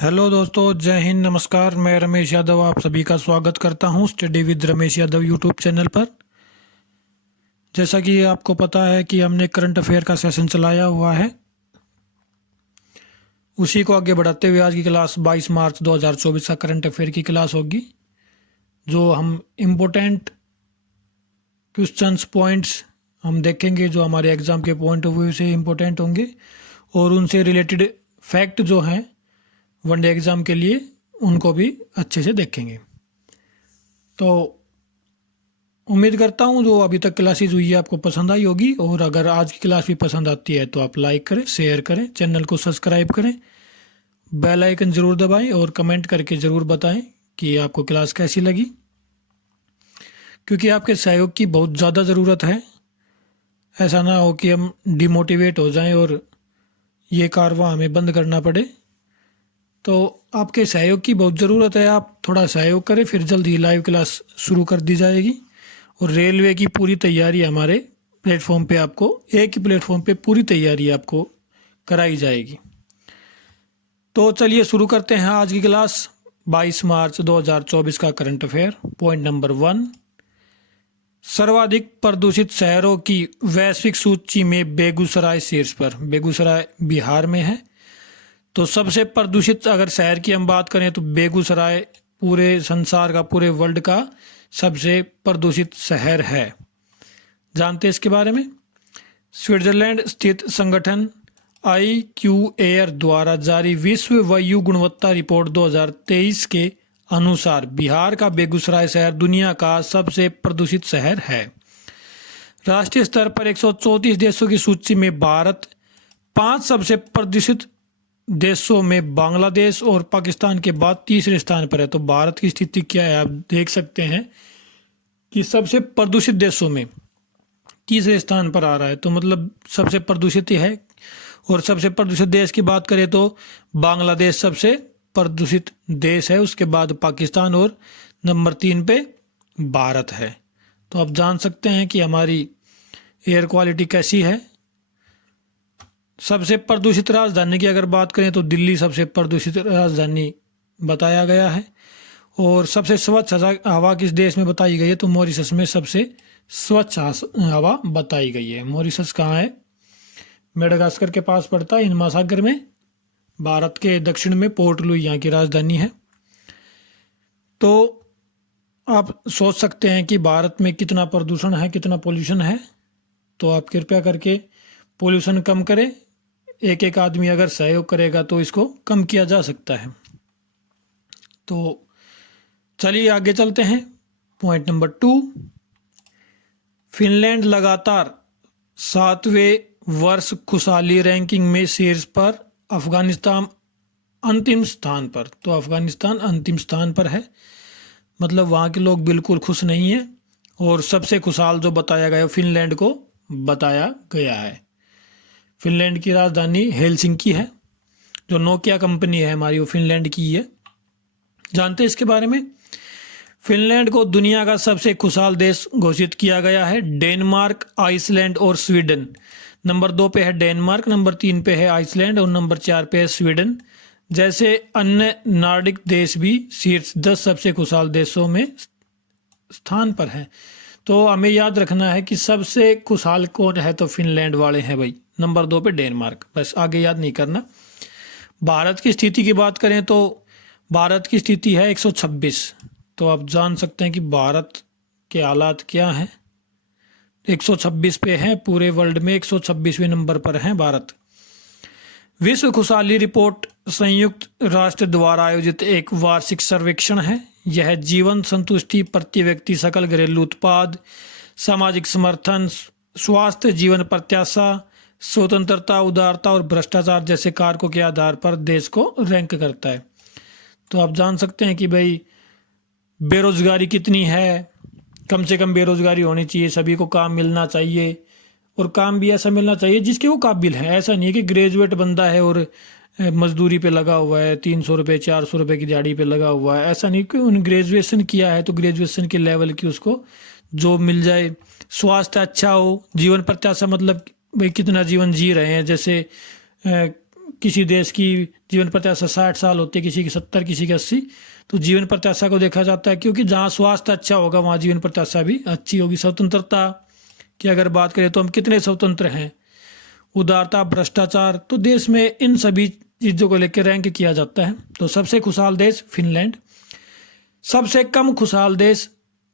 Hello दोस्तों, जय हिंद, नमस्कार। मैं रमेश यादव आप सभी का स्वागत करता हूं study with Ramesh Yadav YouTube channel पर। जैसा कि आपको पता है कि हमने करंट अफेयर का सेशन चलाया हुआ है, उसी को आगे बढ़ाते हुए आज की क्लास 22 मार्च 2024 का करंट अफेयर की क्लास होगी, जो हम इम्पोर्टेंट क्वेश्चंस पॉइंट्स हम देखेंगे, जो हमारे एग्ज़ाम के पॉइंट ऑफ व्यू से इम्पोर्टेंट होंगे और उनसे रिलेटेड फैक्ट जो हैं वनडे एग्ज़ाम के लिए उनको भी अच्छे से देखेंगे। तो उम्मीद करता हूँ जो अभी तक क्लासेस हुई है आपको पसंद आई होगी, और अगर आज की क्लास भी पसंद आती है तो आप लाइक करें, शेयर करें, चैनल को सब्सक्राइब करें, बेल आइकन ज़रूर दबाएं और कमेंट करके ज़रूर बताएं कि आपको क्लास कैसी लगी, क्योंकि आपके सहयोग की बहुत ज़्यादा ज़रूरत है। ऐसा ना हो कि हम डिमोटिवेट हो जाएं और ये कारवां हमें बंद करना पड़े। तो आपके सहयोग की बहुत ज़रूरत है, आप थोड़ा सहयोग करें, फिर जल्द ही लाइव क्लास शुरू कर दी जाएगी। और रेलवे की पूरी तैयारी हमारे प्लेटफॉर्म पे आपको, एक ही प्लेटफॉर्म पे पूरी तैयारी आपको कराई जाएगी। तो चलिए शुरू करते हैं आज की क्लास 22 मार्च 2024 का करंट अफेयर। पॉइंट नंबर 1, सर्वाधिक प्रदूषित शहरों की वैश्विक सूची में बेगूसराय शीर्ष पर। बेगूसराय बिहार में है, तो सबसे प्रदूषित अगर शहर की हम बात करें तो बेगूसराय पूरे संसार का, पूरे वर्ल्ड का सबसे प्रदूषित शहर है। जानते हैं इसके बारे में? स्विट्जरलैंड स्थित संगठन IQ एयर द्वारा जारी विश्व वायु गुणवत्ता रिपोर्ट 2023 के अनुसार बिहार का बेगूसराय शहर दुनिया का सबसे प्रदूषित शहर है। राष्ट्रीय स्तर पर 134 देशों की सूची में भारत 5 सबसे प्रदूषित देशों में बांग्लादेश और पाकिस्तान के बाद तीसरे स्थान पर है। तो भारत की स्थिति क्या है आप देख सकते हैं कि सबसे प्रदूषित देशों में तीसरे स्थान पर आ रहा है, तो मतलब सबसे प्रदूषित ही है। और सबसे प्रदूषित देश की बात करें तो बांग्लादेश सबसे प्रदूषित देश है, उसके बाद पाकिस्तान और नंबर 3 पे भारत है। तो आप जान सकते हैं कि हमारी एयर क्वालिटी कैसी है। सबसे प्रदूषित राजधानी की अगर बात करें तो दिल्ली सबसे प्रदूषित राजधानी बताया गया है। और सबसे स्वच्छ हवा किस देश में बताई गई है? तो मॉरिशस में सबसे स्वच्छ हवा बताई गई है। मॉरिशस कहाँ है? मेडागास्कर के पास पड़ता है, हिंद महासागर में, भारत के दक्षिण में। पोर्ट लुई यहाँ की राजधानी है। तो आप सोच सकते हैं कि भारत में कितना प्रदूषण है, कितना पोल्यूशन है। तो आप कृपया करके पोल्यूशन कम करें। एक एक आदमी अगर सहयोग करेगा तो इसको कम किया जा सकता है। तो चलिए आगे चलते हैं। पॉइंट नंबर 2, फिनलैंड लगातार 7वें वर्ष खुशहाली रैंकिंग में शीर्ष पर, अफगानिस्तान अंतिम स्थान पर। तो अफगानिस्तान अंतिम स्थान पर है, मतलब वहाँ के लोग बिल्कुल खुश नहीं है। और सबसे खुशहाल जो बताया गया फिनलैंड को बताया गया है। फिनलैंड की राजधानी हेलसिंकी है। जो नोकिया कंपनी है हमारी, वो फिनलैंड की है। जानते हैं इसके बारे में? फिनलैंड को दुनिया का सबसे खुशहाल देश घोषित किया गया है। डेनमार्क, आइसलैंड और स्वीडन। नंबर 2 पे है डेनमार्क, नंबर 3 पे है आइसलैंड और नंबर 4 पे है स्वीडन। जैसे अन्य नॉर्डिक देश भी शीर्ष 10 सबसे खुशहाल देशों में स्थान पर हैं। तो हमें याद रखना है कि सबसे खुशहाल कौन है, तो फिनलैंड वाले हैं भाई। नंबर 2 पे डेनमार्क, बस आगे याद नहीं करना। भारत की स्थिति की बात करें तो भारत की स्थिति है 126। तो आप जान सकते हैं कि भारत के हालात क्या हैं। 126 पे हैं, पूरे वर्ल्ड में 126वें नंबर पर हैं भारत। विश्व खुशहाली रिपोर्ट संयुक्त राष्ट्र द्वारा आयोजित एक वार्षिक सर्वेक्षण है। यह जीवन संतुष्टि, प्रति व्यक्ति सकल घरेलू उत्पाद, सामाजिक समर्थन, स्वास्थ्य, जीवन प्रत्याशा, स्वतंत्रता, उदारता और भ्रष्टाचार जैसे कारकों के आधार पर देश को रैंक करता है। तो आप जान सकते हैं कि भाई बेरोजगारी कितनी है। कम से कम बेरोजगारी होनी चाहिए, सभी को काम मिलना चाहिए, और काम भी ऐसा मिलना चाहिए जिसके वो काबिल है। ऐसा नहीं है कि ग्रेजुएट बंदा है और मजदूरी पे लगा हुआ है, 300 रुपये 400 रुपये की दिहाड़ी पे लगा हुआ है। ऐसा नहीं कि उन ग्रेजुएशन किया है तो ग्रेजुएशन के लेवल की उसको जॉब मिल जाए। स्वास्थ्य अच्छा हो, जीवन प्रत्याशा मतलब भाई कितना जीवन जी रहे हैं। जैसे किसी देश की जीवन प्रत्याशा 60 साल होती है, किसी की 70, किसी की 80। तो जीवन प्रत्याशा को देखा जाता है क्योंकि जहाँ स्वास्थ्य अच्छा होगा वहाँ जीवन प्रत्याशा भी अच्छी होगी। स्वतंत्रता की अगर बात करें तो हम कितने स्वतंत्र हैं, उदारता, भ्रष्टाचार, तो देश में इन सभी चीज़ों को लेकर रैंक किया जाता है। तो सबसे खुशहाल देश फिनलैंड, सबसे कम खुशहाल देश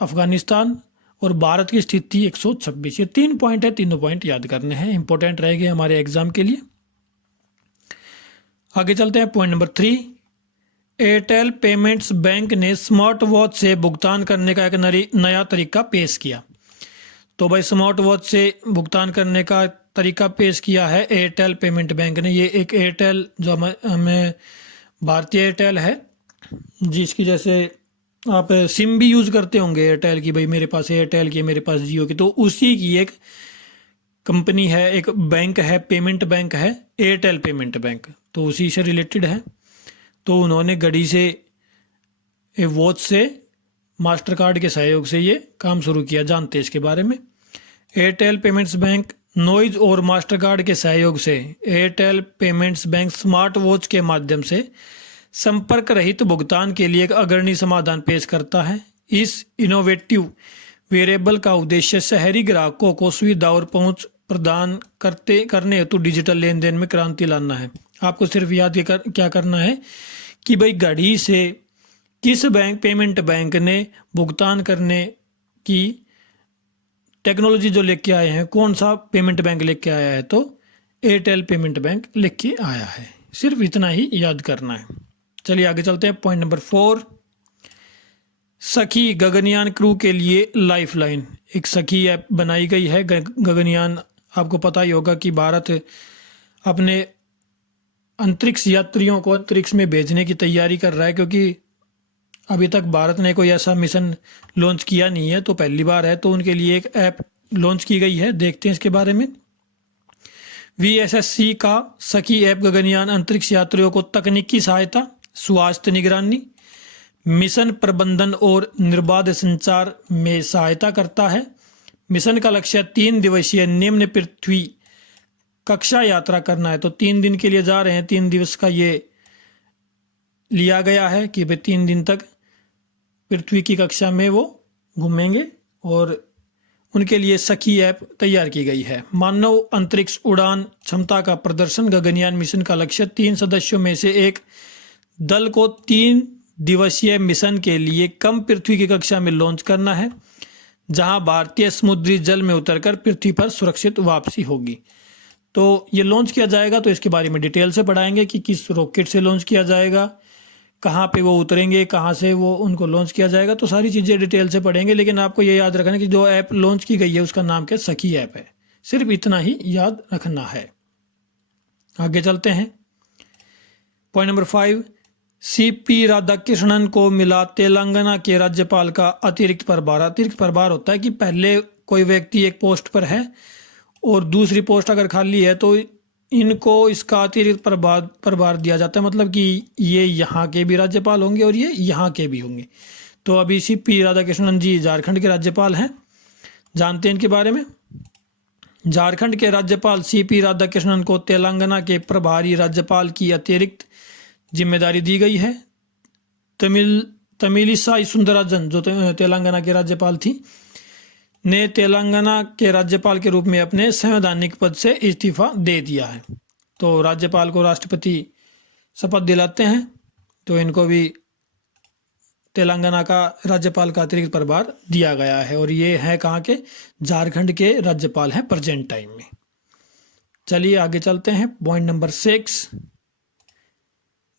अफगानिस्तान, और भारत की स्थिति 126। ये 3 पॉइंट है, तीनों पॉइंट याद करने हैं, इंपॉर्टेंट रहेंगे हमारे एग्जाम के लिए। आगे चलते हैं point number 3। Airtel payments bank ने स्मार्ट वॉच से भुगतान करने का एक नया तरीका पेश किया। तो भाई स्मार्ट वॉच से भुगतान करने का तरीका पेश किया है एयरटेल पेमेंट बैंक ने। ये एक एयरटेल जो हमें भारतीय एयरटेल है, जिसकी जैसे आप सिम भी यूज़ करते होंगे एयरटेल की, भाई मेरे पास एयरटेल की, मेरे पास जियो की, तो उसी की एक कंपनी है, एक बैंक है, पेमेंट बैंक है एयरटेल पेमेंट बैंक, तो उसी से रिलेटेड है। तो उन्होंने घड़ी से, वॉच से, मास्टर कार्ड के सहयोग से ये काम शुरू किया। जानते हैं इसके बारे में। एयरटेल पेमेंट्स बैंक नॉइज और मास्टर कार्ड के सहयोग से Airtel payments bank smart watch के माध्यम से संपर्क रहित भुगतान के लिए एक अग्रणी समाधान पेश करता है। इस इनोवेटिव वेरिएबल का उद्देश्य शहरी ग्राहकों को सुविधा और पहुंच प्रदान करने हेतु डिजिटल लेन देन में क्रांति लाना है। आपको सिर्फ याद क्या करना है कि भाई घड़ी से किस पेमेंट बैंक ने भुगतान करने की टेक्नोलॉजी जो लेके आए हैं, कौन सा पेमेंट बैंक लेके आया है, तो एयरटेल पेमेंट बैंक लेके आया है। सिर्फ इतना ही याद करना है। चलिए आगे चलते हैं पॉइंट नंबर 4। सखी गगनयान क्रू के लिए लाइफलाइन, एक सखी ऐप बनाई गई है। गगनयान, आपको पता ही होगा कि भारत अपने अंतरिक्ष यात्रियों को अंतरिक्ष में भेजने की तैयारी कर रहा है, क्योंकि अभी तक भारत ने कोई ऐसा मिशन लॉन्च किया नहीं है, तो पहली बार है। तो उनके लिए एक ऐप लॉन्च की गई है, देखते हैं इसके बारे में। VSSC का सखी ऐप गगनयान अंतरिक्ष यात्रियों को तकनीकी सहायता, स्वास्थ्य निगरानी, मिशन प्रबंधन और निर्बाध संचार में सहायता करता है। मिशन का लक्ष्य 3 दिवसीय निम्न पृथ्वी कक्षा यात्रा करना है। तो 3 दिन के लिए जा रहे हैं, 3 दिवस का ये लिया गया है कि भाई 3 दिन तक पृथ्वी की कक्षा में वो घूमेंगे, और उनके लिए सखी ऐप तैयार की गई है। मानव अंतरिक्ष उड़ान क्षमता का प्रदर्शन, गगनयान मिशन का लक्ष्य 3 सदस्यों में से एक दल को 3 दिवसीय मिशन के लिए कम पृथ्वी की कक्षा में लॉन्च करना है, जहां भारतीय समुद्री जल में उतरकर पृथ्वी पर सुरक्षित वापसी होगी। तो ये लॉन्च किया जाएगा, तो इसके बारे में डिटेल से पढ़ाएंगे कि किस रॉकेट से लॉन्च किया जाएगा, कहाँ पे वो उतरेंगे, कहाँ से वो उनको लॉन्च किया जाएगा, तो सारी चीज़ें डिटेल से पढ़ेंगे। लेकिन आपको ये याद रखना है कि जो ऐप लॉन्च की गई है उसका नाम क्या, सखी ऐप है। सिर्फ इतना ही याद रखना है। आगे चलते हैं पॉइंट नंबर 5। CP राधाकृष्णन को मिला तेलंगाना के राज्यपाल का अतिरिक्त प्रभार। अतिरिक्त प्रभार होता है कि पहले कोई व्यक्ति एक पोस्ट पर है और दूसरी पोस्ट अगर खाली है तो इनको इसका अतिरिक्त प्रभार दिया जाता है, मतलब कि ये यहाँ के भी राज्यपाल होंगे और ये यहाँ के भी होंगे। तो अभी CP राधाकृष्णन जी झारखंड के राज्यपाल हैं, जानते हैं इनके बारे में। झारखंड के राज्यपाल CP राधाकृष्णन को तेलंगाना के प्रभारी राज्यपाल की अतिरिक्त जिम्मेदारी दी गई है। तमिलिसाई सुंदरराजन जो तेलंगाना के राज्यपाल थी, ने तेलंगाना के राज्यपाल के रूप में अपने संवैधानिक पद से इस्तीफा दे दिया है। तो राज्यपाल को राष्ट्रपति शपथ दिलाते हैं, तो इनको भी तेलंगाना का राज्यपाल का अतिरिक्त प्रभार दिया गया है, और ये है कहाँ के, झारखंड के राज्यपाल हैं प्रेजेंट टाइम में। चलिए आगे चलते हैं पॉइंट नंबर 6।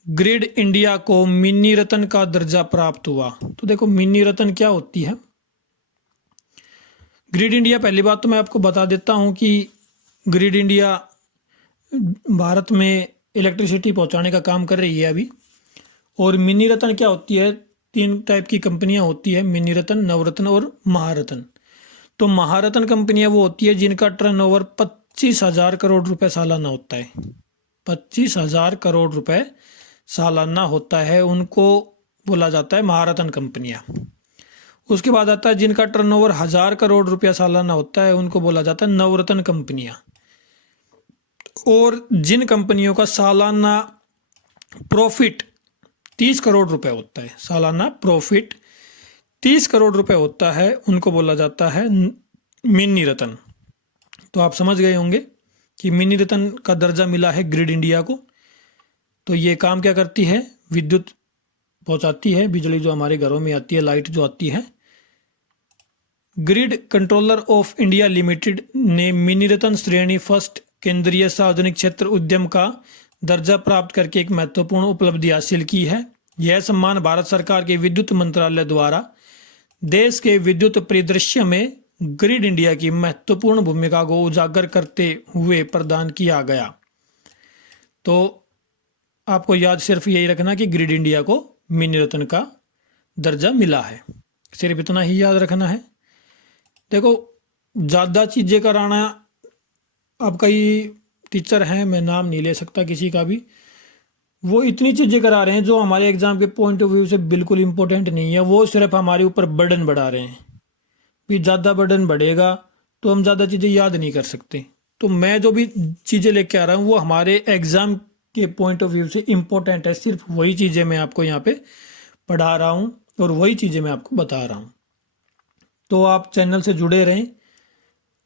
ग्रिड इंडिया को मिनी रत्न का दर्जा प्राप्त हुआ। तो देखो मिनी रत्न क्या होती है। ग्रिड इंडिया, पहली बात तो मैं आपको बता देता हूं कि ग्रिड इंडिया भारत में इलेक्ट्रिसिटी पहुंचाने का काम कर रही है अभी। और मिनी रत्न क्या होती है, 3 टाइप की कंपनियां होती है, मिनी रत्न, नवरत्न और महारत्न। तो महारत्न कंपनियां वो होती है जिनका टर्नओवर 25,000 करोड़ रुपए सालाना होता है। 25,000 करोड़ रुपए सालाना होता है, उनको बोला जाता है महारत्न कंपनियां। उसके बाद आता है जिनका टर्नओवर 1,000 करोड़ रुपया सालाना होता है, उनको बोला जाता है नवरत्न कंपनियां। और जिन कंपनियों का सालाना प्रॉफिट 30 करोड़ रुपए होता है, सालाना प्रॉफिट 30 करोड़ रुपए होता है, उनको बोला जाता है मिनी रतन। तो आप समझ गए होंगे कि मिनी रतन का दर्जा मिला है ग्रिड इंडिया को। तो ये काम क्या करती है, विद्युत पहुंचाती है, बिजली जो हमारे घरों में आती है, लाइट जो आती है। Grid controller of India limited ने मिनी रतन श्रेणी फर्स्ट केंद्रीय सार्वजनिक क्षेत्र उद्यम का दर्जा प्राप्त करके एक महत्वपूर्ण उपलब्धि हासिल की है। यह सम्मान भारत सरकार के विद्युत मंत्रालय द्वारा देश के विद्युत परिदृश्य में ग्रिड इंडिया की महत्वपूर्ण भूमिका को उजागर करते हुए प्रदान किया गया। तो आपको याद सिर्फ यही रखना कि ग्रिड इंडिया को मिनी रत्न का दर्जा मिला है, सिर्फ इतना ही याद रखना है। देखो ज़्यादा चीज़ें कराना, अब कई टीचर हैं, मैं नाम नहीं ले सकता किसी का भी, वो इतनी चीज़ें करा रहे हैं जो हमारे एग्ज़ाम के पॉइंट ऑफ व्यू से बिल्कुल इम्पोर्टेंट नहीं है। वो सिर्फ हमारे ऊपर बर्डन बढ़ा रहे हैं, भी ज़्यादा बर्डन बढ़ेगा तो हम ज़्यादा चीज़ें याद नहीं कर सकते। तो मैं जो भी चीज़ें लेके आ रहा हूँ वो हमारे एग्ज़ाम के पॉइंट ऑफ व्यू से इम्पोर्टेंट है। सिर्फ वही चीज़ें मैं आपको यहाँ पे पढ़ा रहा हूँ और वही चीज़ें मैं आपको बता रहा हूँ। तो आप चैनल से जुड़े रहें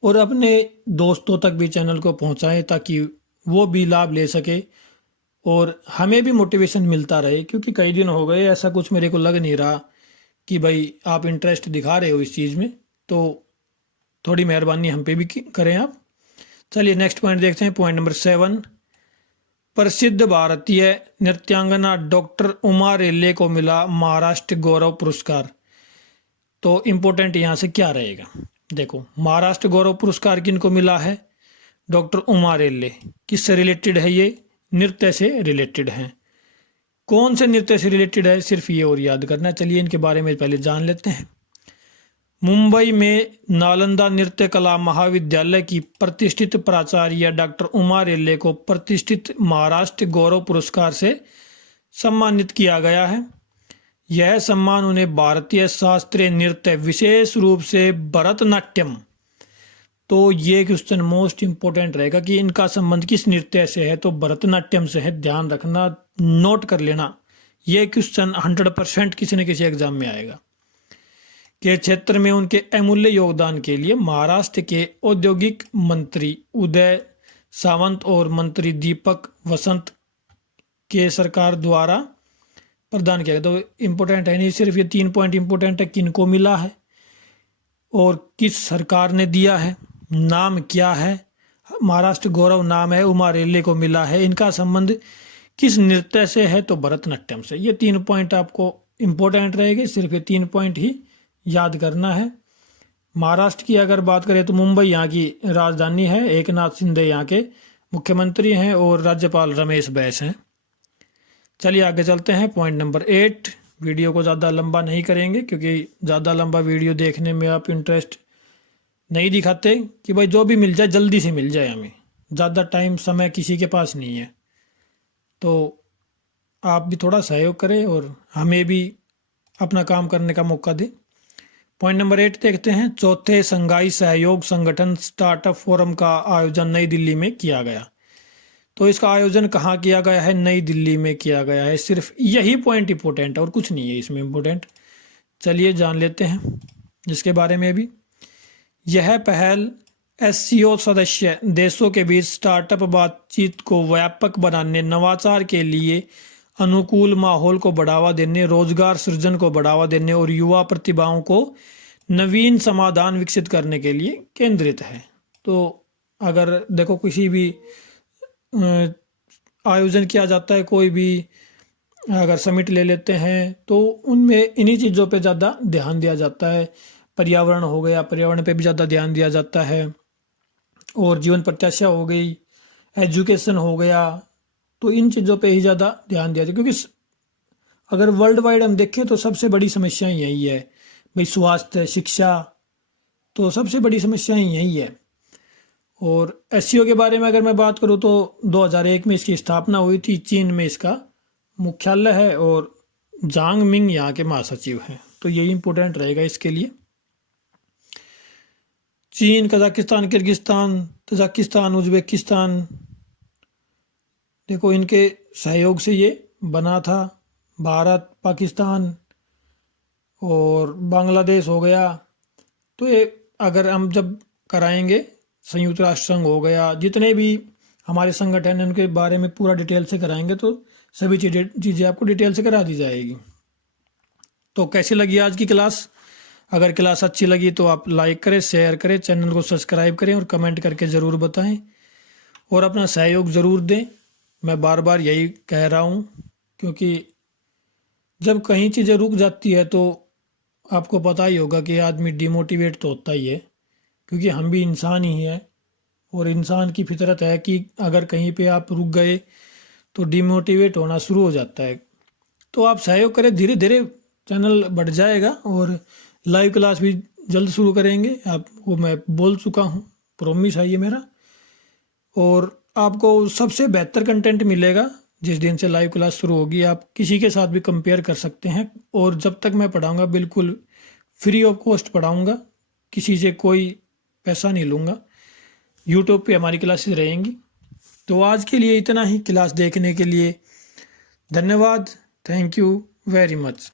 और अपने दोस्तों तक भी चैनल को पहुँचाएँ ताकि वो भी लाभ ले सके और हमें भी मोटिवेशन मिलता रहे। क्योंकि कई दिन हो गए ऐसा कुछ मेरे को लग नहीं रहा कि भाई आप इंटरेस्ट दिखा रहे हो इस चीज़ में, तो थोड़ी मेहरबानी हम पे भी करें आप। चलिए नेक्स्ट पॉइंट देखते हैं, पॉइंट नंबर 7। प्रसिद्ध भारतीय नृत्यांगना डॉक्टर उमा रेल्ले को मिला महाराष्ट्र गौरव पुरस्कार। तो इम्पोर्टेंट यहाँ से क्या रहेगा, देखो महाराष्ट्र गौरव पुरस्कार किनको मिला है, डॉक्टर उमा रेल्ले। किससे रिलेटेड है ये, नृत्य से रिलेटेड है। कौन से नृत्य से रिलेटेड है, सिर्फ ये और याद करना। चलिए इनके बारे में पहले जान लेते हैं। मुंबई में नालंदा नृत्य कला महाविद्यालय की प्रतिष्ठित प्राचार्य डॉक्टर उमा रेल्ले को प्रतिष्ठित महाराष्ट्र गौरव पुरस्कार से सम्मानित किया गया है। यह सम्मान उन्हें भारतीय शास्त्रीय नृत्य, विशेष रूप से भरतनाट्यम, तो ये क्वेश्चन मोस्ट इंपोर्टेंट रहेगा कि इनका संबंध किस नृत्य से है, तो भरतनाट्यम से है। ध्यान रखना, नोट कर लेना, ये क्वेश्चन 100% किसी न किसी एग्जाम में आएगा। के क्षेत्र में उनके अमूल्य योगदान के लिए महाराष्ट्र के औद्योगिक मंत्री उदय सावंत और मंत्री दीपक वसंत के सरकार द्वारा प्रदान किया गया। तो इम्पोर्टेंट है नहीं, सिर्फ ये 3 पॉइंट इम्पोर्टेंट है, किनको मिला है और किस सरकार ने दिया है, नाम क्या है, महाराष्ट्र गौरव नाम है, उमा रेल्ले को मिला है, इनका संबंध किस नृत्य से है, तो भरतनाट्यम से। ये 3 पॉइंट आपको इम्पोर्टेंट रहेंगे, सिर्फ ये 3 पॉइंट ही याद करना है। महाराष्ट्र की अगर बात करें तो मुंबई यहाँ की राजधानी है, एकनाथ शिंदे यहाँ के मुख्यमंत्री हैं और राज्यपाल रमेश बैस हैं। चलिए आगे चलते हैं, पॉइंट नंबर 8। वीडियो को ज़्यादा लंबा नहीं करेंगे क्योंकि ज़्यादा लंबा वीडियो देखने में आप इंटरेस्ट नहीं दिखाते, कि भाई जो भी मिल जाए जल्दी से मिल जाए, हमें ज़्यादा टाइम समय किसी के पास नहीं है। तो आप भी थोड़ा सहयोग करें और हमें भी अपना काम करने का मौका दें। पॉइंट नंबर 8 देखते हैं। चौथे संघाई सहयोग संगठन स्टार्टअप फोरम का आयोजन नई दिल्ली में किया गया। तो इसका आयोजन कहाँ किया गया है, नई दिल्ली में किया गया है। सिर्फ यही पॉइंट इंपॉर्टेंट है और कुछ नहीं है इसमें इंपॉर्टेंट। चलिए जान लेते हैं जिसके बारे में भी। यह पहल एससीओ सदस्य देशों के बीच स्टार्टअप बातचीत को व्यापक बनाने, नवाचार के लिए अनुकूल माहौल को बढ़ावा देने, रोजगार सृजन को बढ़ावा देने और युवा प्रतिभाओं को नवीन समाधान विकसित करने के लिए केंद्रित है। तो अगर देखो किसी भी आयोजन किया जाता है, कोई भी अगर समिट ले लेते हैं तो उनमें इन्हीं चीज़ों पे ज़्यादा ध्यान दिया जाता है। पर्यावरण हो गया, पर्यावरण पे भी ज़्यादा ध्यान दिया जाता है, और जीवन प्रत्याशा हो गई, एजुकेशन हो गया, तो इन चीज़ों पे ही ज़्यादा ध्यान दिया जाए। क्योंकि अगर वर्ल्ड वाइड हम देखें तो सबसे बड़ी समस्या यही है भाई, स्वास्थ्य, शिक्षा, तो सबसे बड़ी समस्या यही है। और एससीओ के बारे में अगर मैं बात करूँ तो 2001 में इसकी स्थापना हुई थी, चीन में इसका मुख्यालय है और जांग मिंग यहाँ के महासचिव हैं। तो यही इंपॉर्टेंट रहेगा इसके लिए। चीन, कजाकिस्तान, किर्गिस्तान, तजाकिस्तान, उज्बेकिस्तान, देखो इनके सहयोग से ये बना था। भारत, पाकिस्तान और बांग्लादेश हो गया। तो ये अगर हम जब कराएंगे, संयुक्त राष्ट्र संघ हो गया, जितने भी हमारे संगठन हैं उनके बारे में पूरा डिटेल से कराएंगे तो सभी चीज़ें आपको डिटेल से करा दी जाएगी। तो कैसी लगी आज की क्लास? अगर क्लास अच्छी लगी तो आप लाइक करें, शेयर करें, चैनल को सब्सक्राइब करें और कमेंट करके ज़रूर बताएं और अपना सहयोग ज़रूर दें। मैं बार बार यही कह रहा हूँ, क्योंकि जब कहीं चीज़ें रुक जाती है तो आपको पता ही होगा कि आदमी डिमोटिवेट तो होता ही है, क्योंकि हम भी इंसान ही हैं और इंसान की फितरत है कि अगर कहीं पे आप रुक गए तो डिमोटिवेट होना शुरू हो जाता है। तो आप सहयोग करें, धीरे धीरे चैनल बढ़ जाएगा और लाइव क्लास भी जल्द शुरू करेंगे। आप वो मैं बोल चुका हूँ, प्रॉमिस है ये मेरा। और आपको सबसे बेहतर कंटेंट मिलेगा जिस दिन से लाइव क्लास शुरू होगी। आप किसी के साथ भी कंपेयर कर सकते हैं और जब तक मैं पढ़ाऊँगा बिल्कुल फ्री ऑफ कॉस्ट पढ़ाऊँगा, किसी से कोई पैसा नहीं लूँगा। यूट्यूब पे हमारी क्लासेस रहेंगी। तो आज के लिए इतना ही। क्लास देखने के लिए धन्यवाद। Thank you very much.